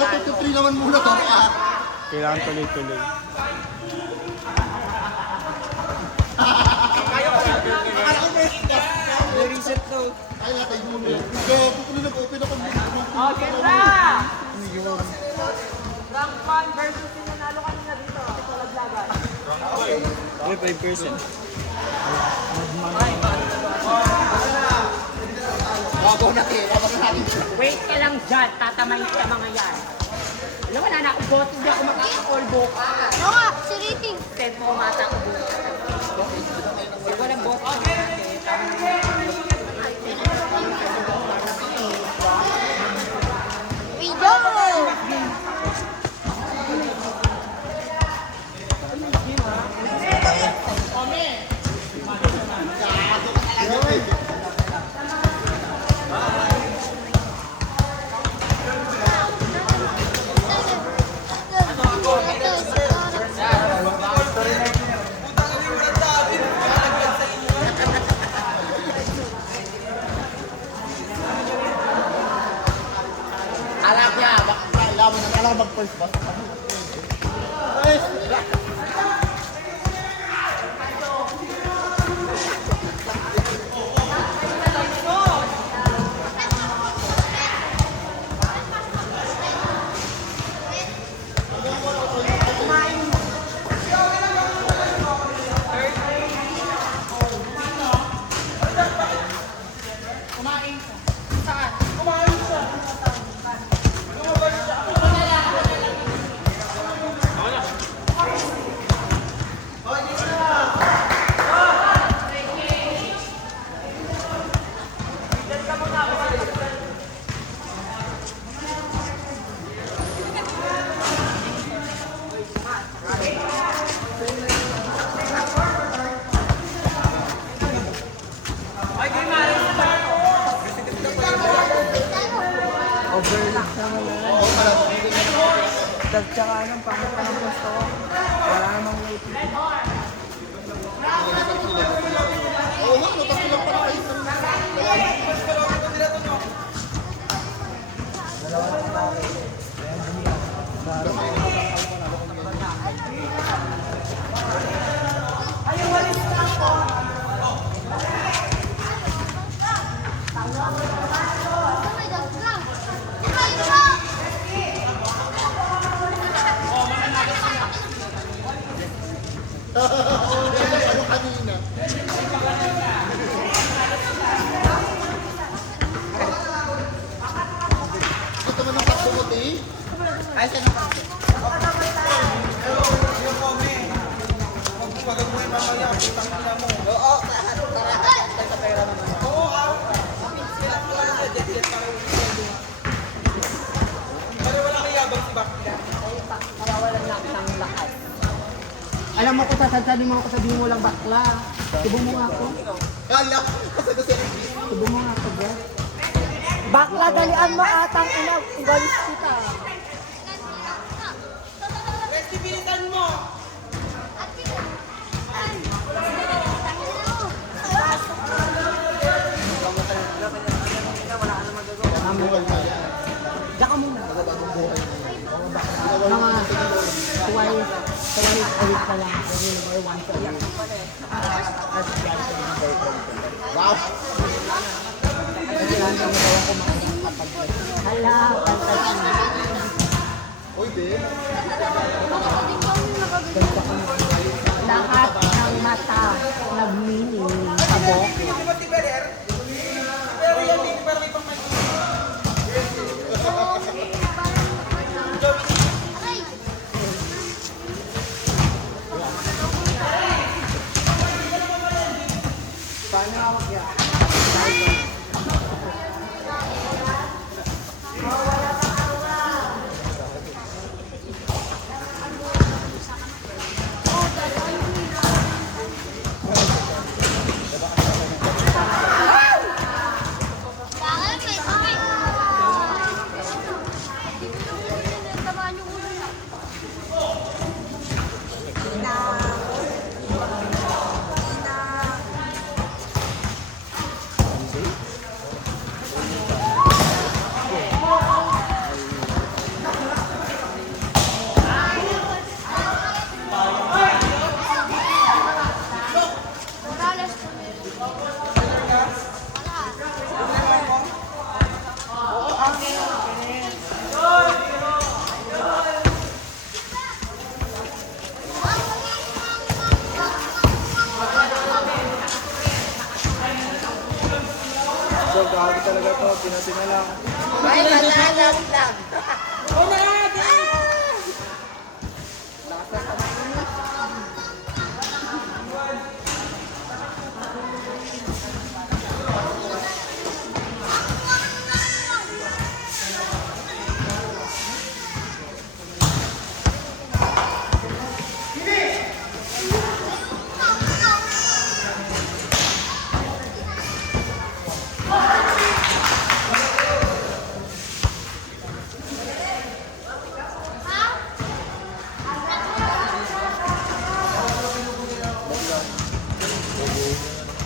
Ano, 2-3 naman muna to. Kailangan tuloy-tuloy. Reset daw. Ay, natay muna. Ito, kukunin na po. Pinakamit. Oh, ganda! Rank 1 versus sinanalo kanina dito. Ito laglagan. Uy, 5%. Bago na kayo. Bago na natin. Wait ka lang dyan. Tatamayin ka mga yan. Alam mo na, nakabot. Hindi ako makaka-call bukas. Oo nga, si Rating. Send mo mata ko bukas. Kasi walang bot. Video! Alam niya. Kailangan mag-first boss. Overlook naman na. Tsaka anong pangit pa ng gusto ko. Wala namang waiting. Oo nga, lutas ko lang pala kayo. Ano kanina? Ito naman ang pagbuti. Ay, saan ang kasi? Oo, tara. Sa pera naman. Nawawalan lang ng lakas. Alam mo ko, sasabihin mo ako, sabihin mo lang bakla. Tubo mo nga ako. Kala, kasi gusto rin. Tubo mo nga ako, bro. Bakla, dalian mo atang ina. Ugalis kita. Diyan ka muna. Mga twice a week pa lang. Or once a week. Wow! Kasi lang kami daw ako kumain kapag Hala, fantasy. Uy, Ben. ganito ko na. Lahat ng mata nagmini sa bok. Paano hawak yan? Bago talaga to, pinati na lang. Ay, malalang lang.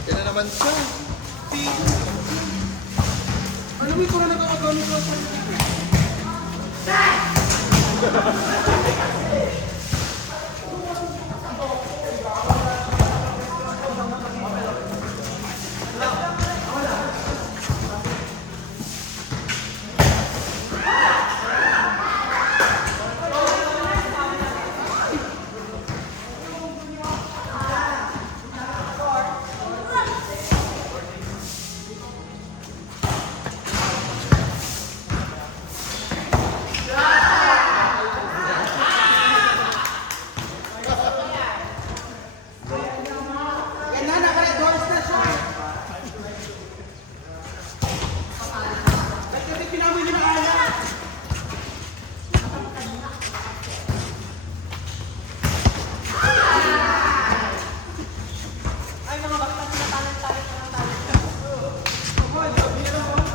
Yan na naman siya. Alam mo ko na nakakagano ka sa yan na, naka-doors na siya. Ba't kasi pinamoy niyo na ala?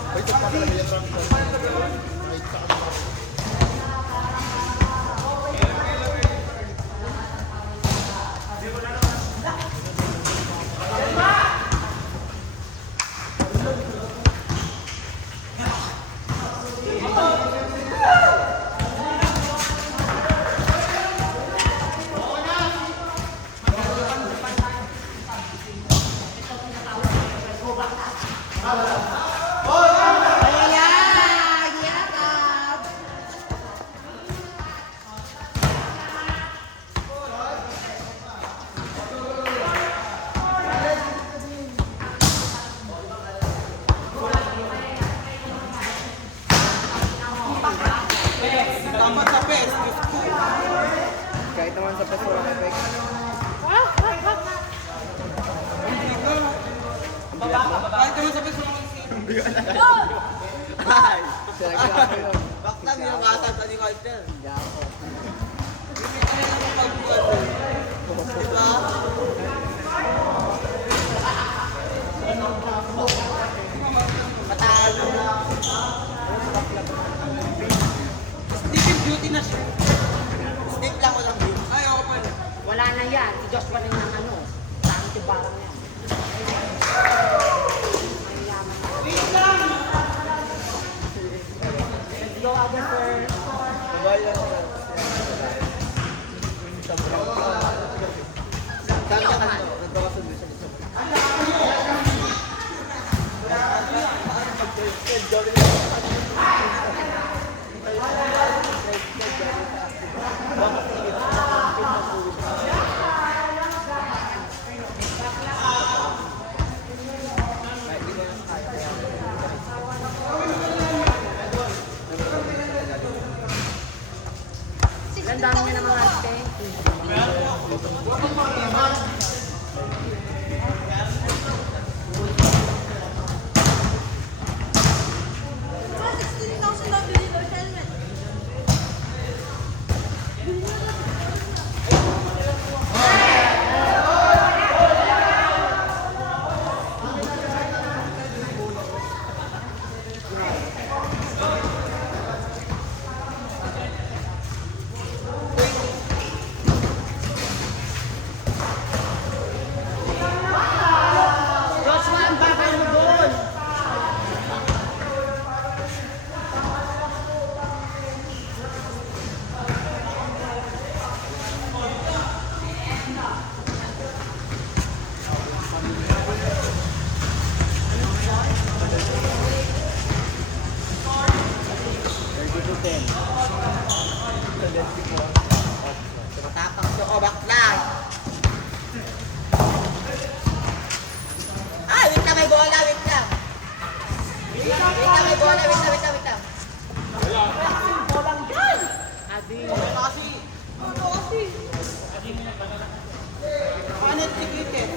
Wait, ito pa talaga yung Wait, sa kanila. Dapat sa best. Kahit naman sa peso lang effect. Kahit naman sa best. Ay! Sinagrabe yun. Bakla, nilukasan pa ni Walter. Yako. Diba? Matalo. Sleeping beauty na siya. Sleep lang walang beauty. Ay, ako pa na. Wala na yan. Si Joshua na yung ano. Saan si Barang yan. Wait lang! Go other first. Mobile lang sila. Dami ka ano, nagkakasundo siya dito. Ang dami niya ng mga arte. Joshua, ang bakal mo doon. Matapang siya ko, bakla. Ah, wait lang, may bola, wait lang. Adi. Paano tikitin?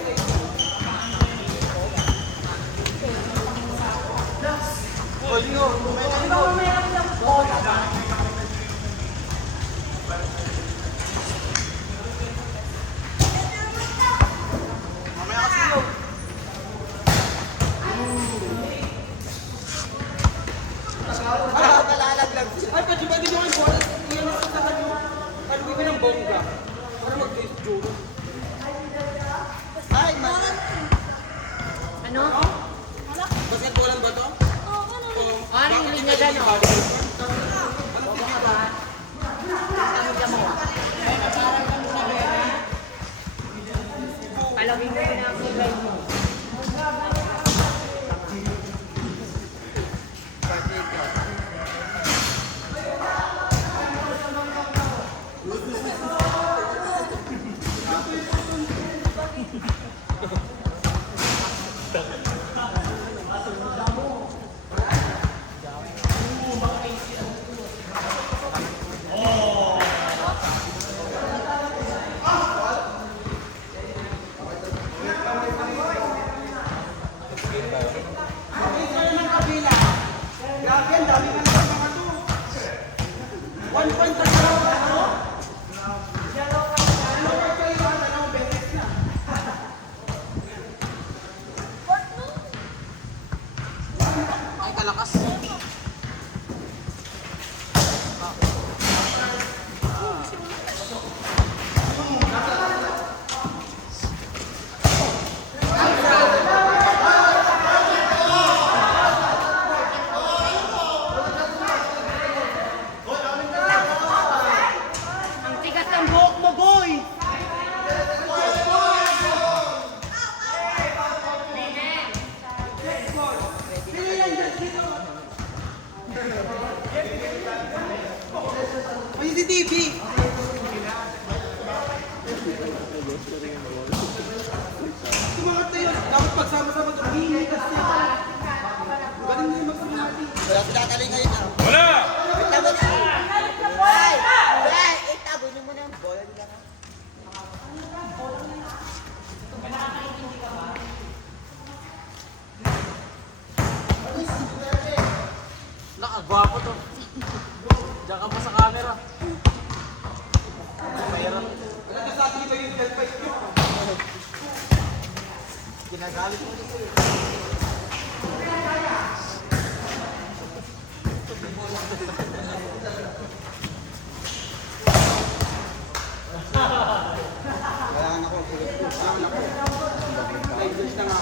Ay, pwede ba din yung bola? Iyan na sa kanyo. Kalugin ko ng bongga. Para mag-juro. Ay, man. Ano? Basketballan ba to? Ano yung linya gano'n? Palagin mo na ang ibay mo. Grabe yan, dami nga naman mga to. 1 point na siya. Ay, kalakas. Ang tigas ng buhok mo, boy! Ay, si TV. Tumangat na yun. Dapat pagsama-sama ito. Hingi kasi. Galing na yung magsamati. Wala sila taling ngayon na. Wala! Ay, itago niyo muna yung bola nila na. Nakagwapo to. Diyan ka pa sa camera. Mayroon. Wala na sa atin ito yung health fight nyo. Ginagalit mo dito eh. Kaya na ko. English na nga.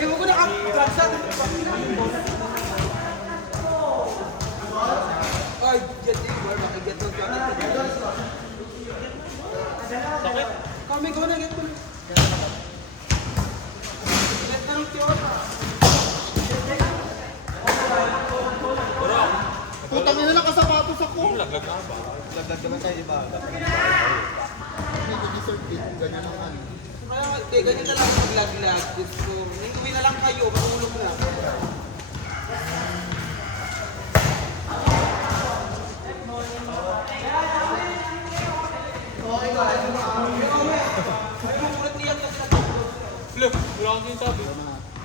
Eh, huwag ko na kapagsa. Ay, get in, boy. Makiget mo dyan. Sakit? Kami ko na, get mo na. Get na rin tiyon. Putang ina na kasapatos ako. Laglag na ba? Laglag naman tayo, di ba? Hindi deserve it. Ganyan ang ano. Kaya, hindi, ganyan na lang maglaglag. So, uwi na lang kayo, matulog na. Ay, mamulat niya kasi na. Look, wala akong sinasabi.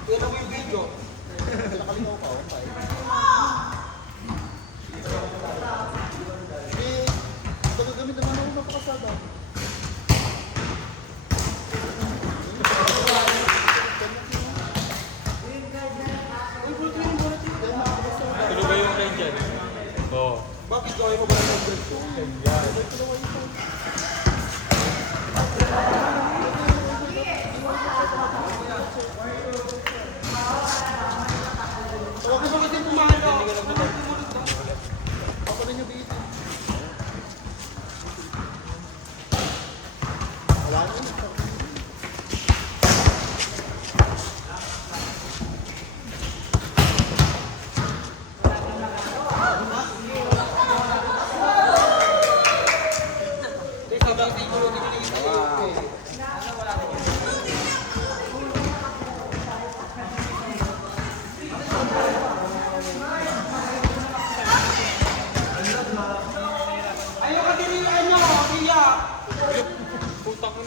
Yan ako yung video. Nakalimutan ko. Okay. Eh, magagamit naman ako napakasada. Tulo ba yung line dyan? Oo. Bakit gawin mo ba ng video? Huwag mo sagutin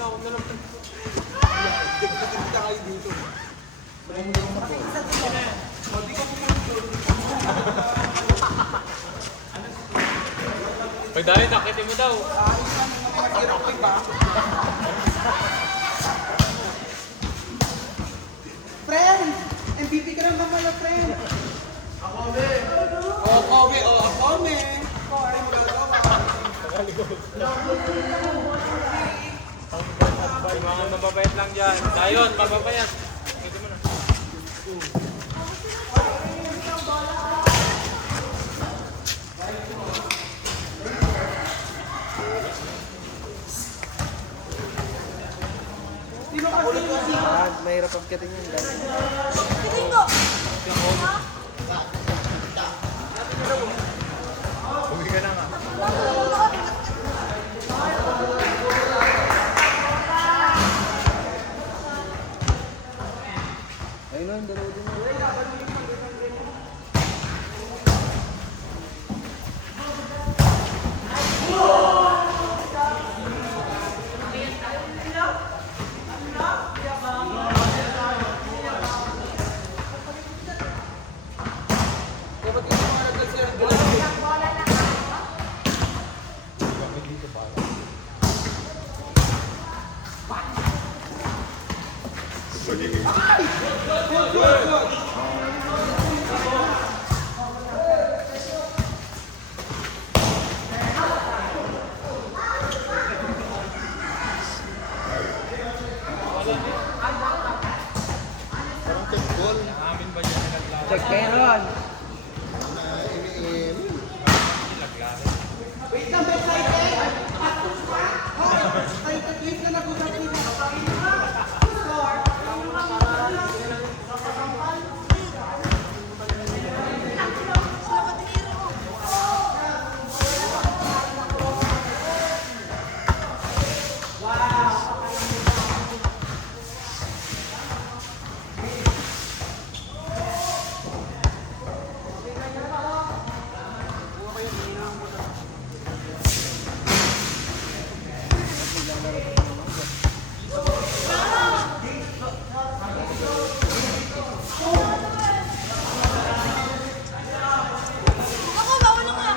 ako na lang. Kita kayo dito. Pag dahil, nakitin mo daw. Hirap ko ba? Friend! MVP ka lang ba pala, friend? Ako, me. Ako, me. Ay, magagawa. Yung mga mababait lang dyan. Dayon, mababait. Ito mo na. Mahirap ang kiting yun. Uwi ka na nga. Ayun lang, dalawa din. Dapat dito mga nagdal sila. Parang football. Amin ba dyan nilaglaran? Check meron. Wait lang, may flight eh. Wait na nag-usap dito. Ako, bawal ako ah.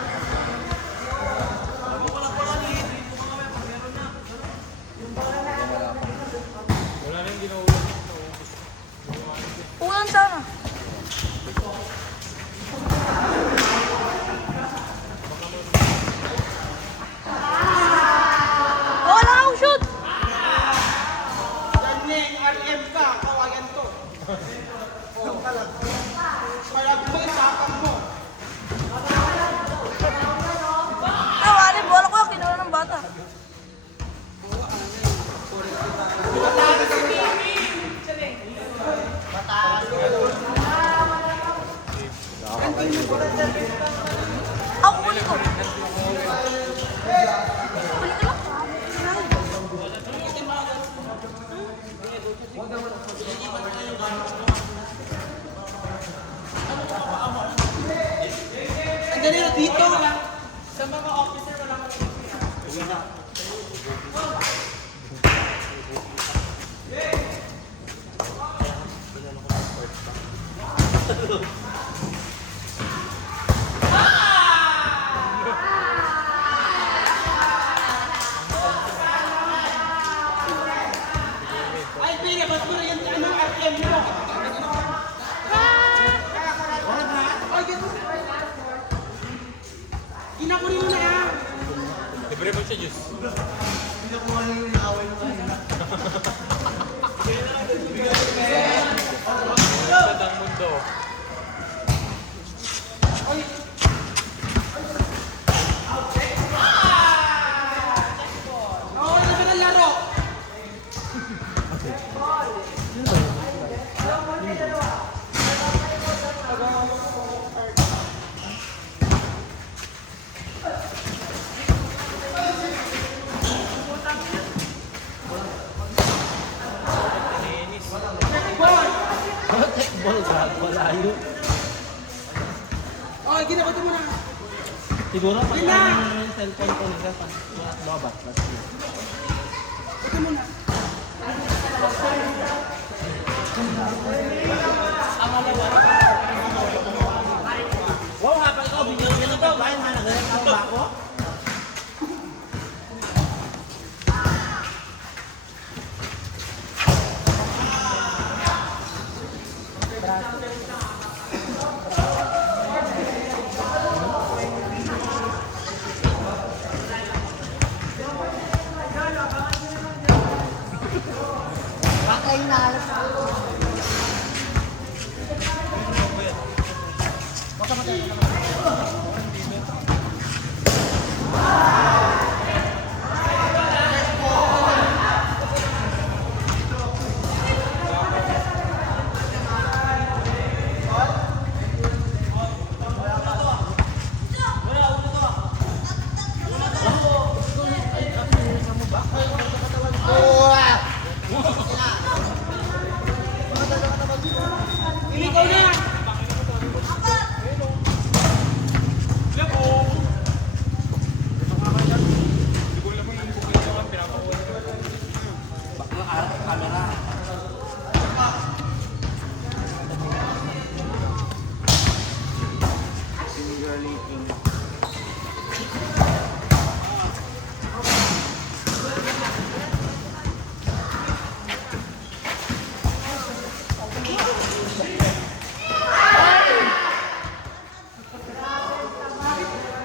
Wala na yung ginaulan. Ulan sana. Wala akong shoot. Ganyan, RM ka, kawayan to. Oo, kalag. Kaya mo isapang mo. Wala, bola ko yung kinuha ng bata. Ako, huli ko. Huli ko lang. Ang ganito dito. Ay, pinabas mo na yung anong RM mo. Ay, ganito. Kinakuri mo na yan. Libre mo siya, Diyos. Sa dang mundo. Oo, ano ba ng laro? Oh, ginabato mo na. Siguro pag Yun na. yung cellphone ko nila, lumabas. Ito mo na. Wow, habang ikaw, binigyan ka nito. Bakit na nagreklamo ba ako?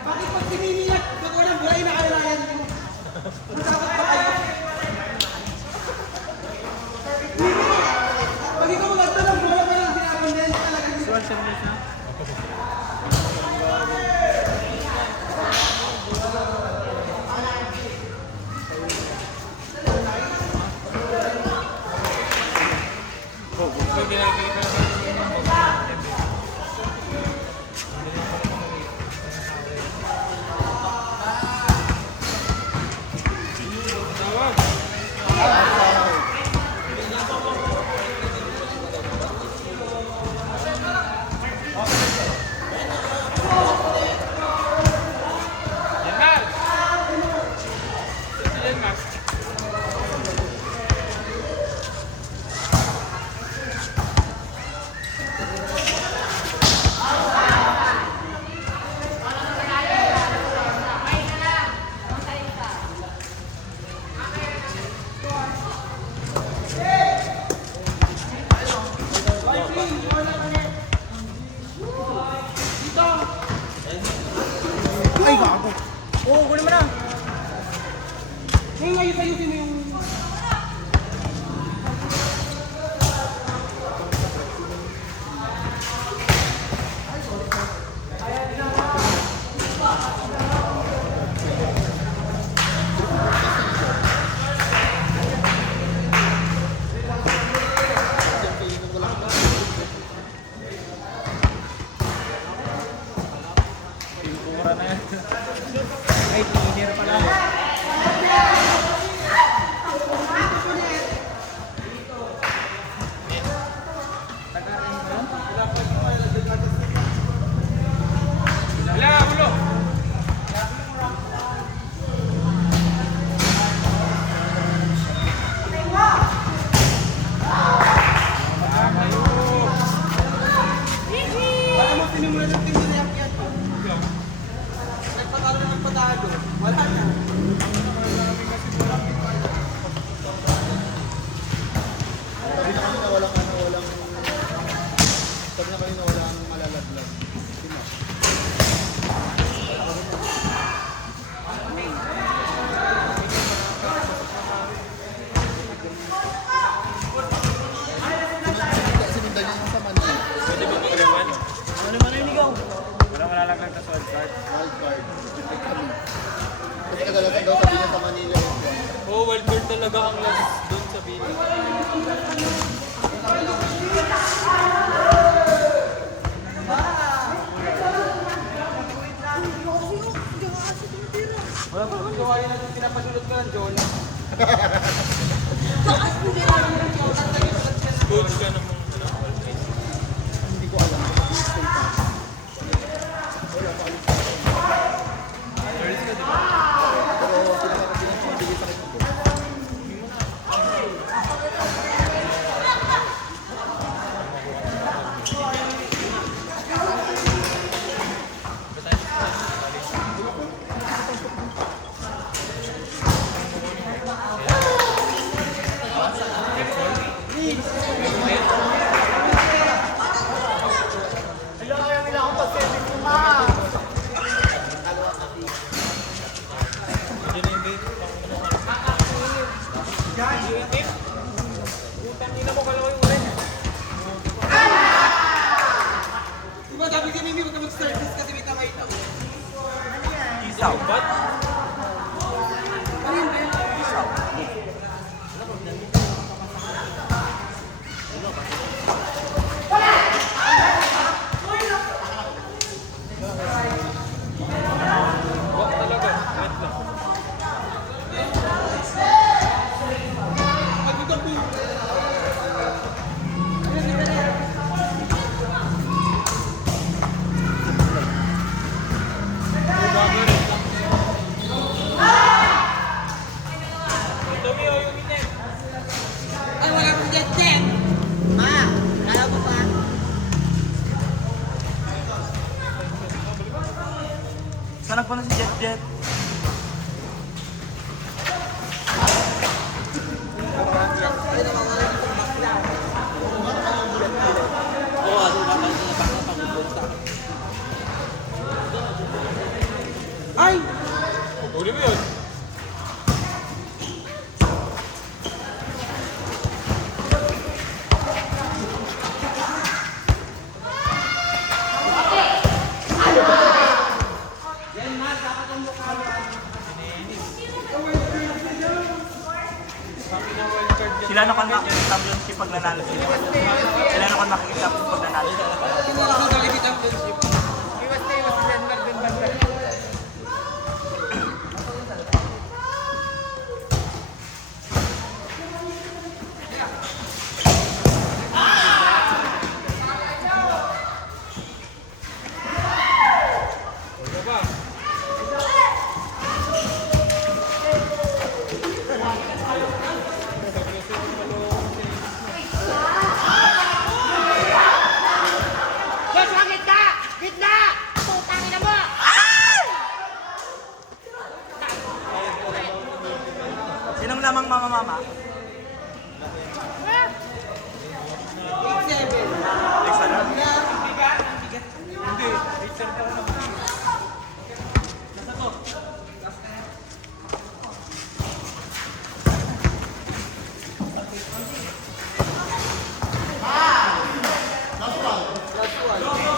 Bakit pag sininiyak, pag walang buhay na kailangan mo? Matakot ba kayo? Pag ikaw maganda ng buhay pa lang pinapandyan talaga dito. Oo, kunin mo na. Ngayon ayusin mo yung... Ay, teener pala. Alam mo, sinimulan ng tingin na yan. Nagpatalo ng patalo. Wala na. Sabi na kami na walang sabi na kami na walang malalaglag. Sino? Sininda niya yung sa Manila. Pwede ba mag-rewan? Ano man yung ligaw? Walang malalaglag na sword card. Wild card. Kami. Kasi kadalasan daw sabi niya sa Manila. Oo, wild card talaga ang last doon sa Bini. Wala pa kung gawa rin natin pinapasulot ko ng John. Coach ka namang ano, Hindi ko alam. Pero sila ka pinagpapabili sa akin ko. Diba sabi si Mimi, huwag ka mag-service kasi may kamay ito. Isaw, ba't? Ano yun, Ben? Wag talaga. Wait lang. Pag-itong po. Ay, wala pong jet-jet! Ma, kala mo pa? Saan nagpunta si Jet Jet? Ay! Huli mo yun. Sila na kon makikita pag nanalo sila. Sila na kon makikita pag nanalo sila. Hindi na sa Jollibee Championship. Yes, wag gitna! Gitna! Putang ina mo! Sinong lamang mama? 8-7. Isa na.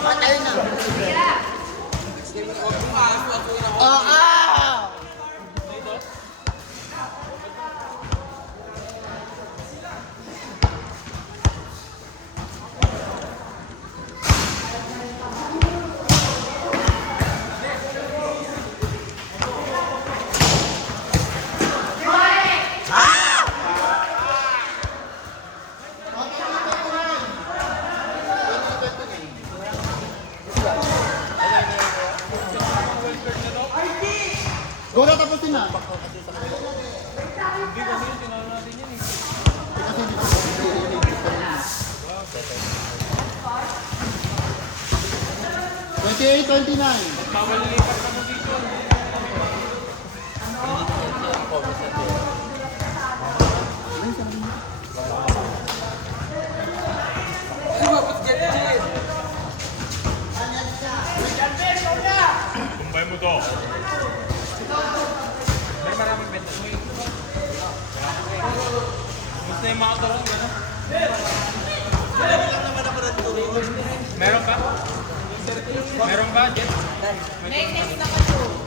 Patay na. Go na tapusin na. Kasi 28-29. Ano ba, ba't jet-jet? Kumbay mo to. May maraming benta. Gusto yung mga tarong gano'n? Meron ka? Meron ba, Jet? Next na pa to.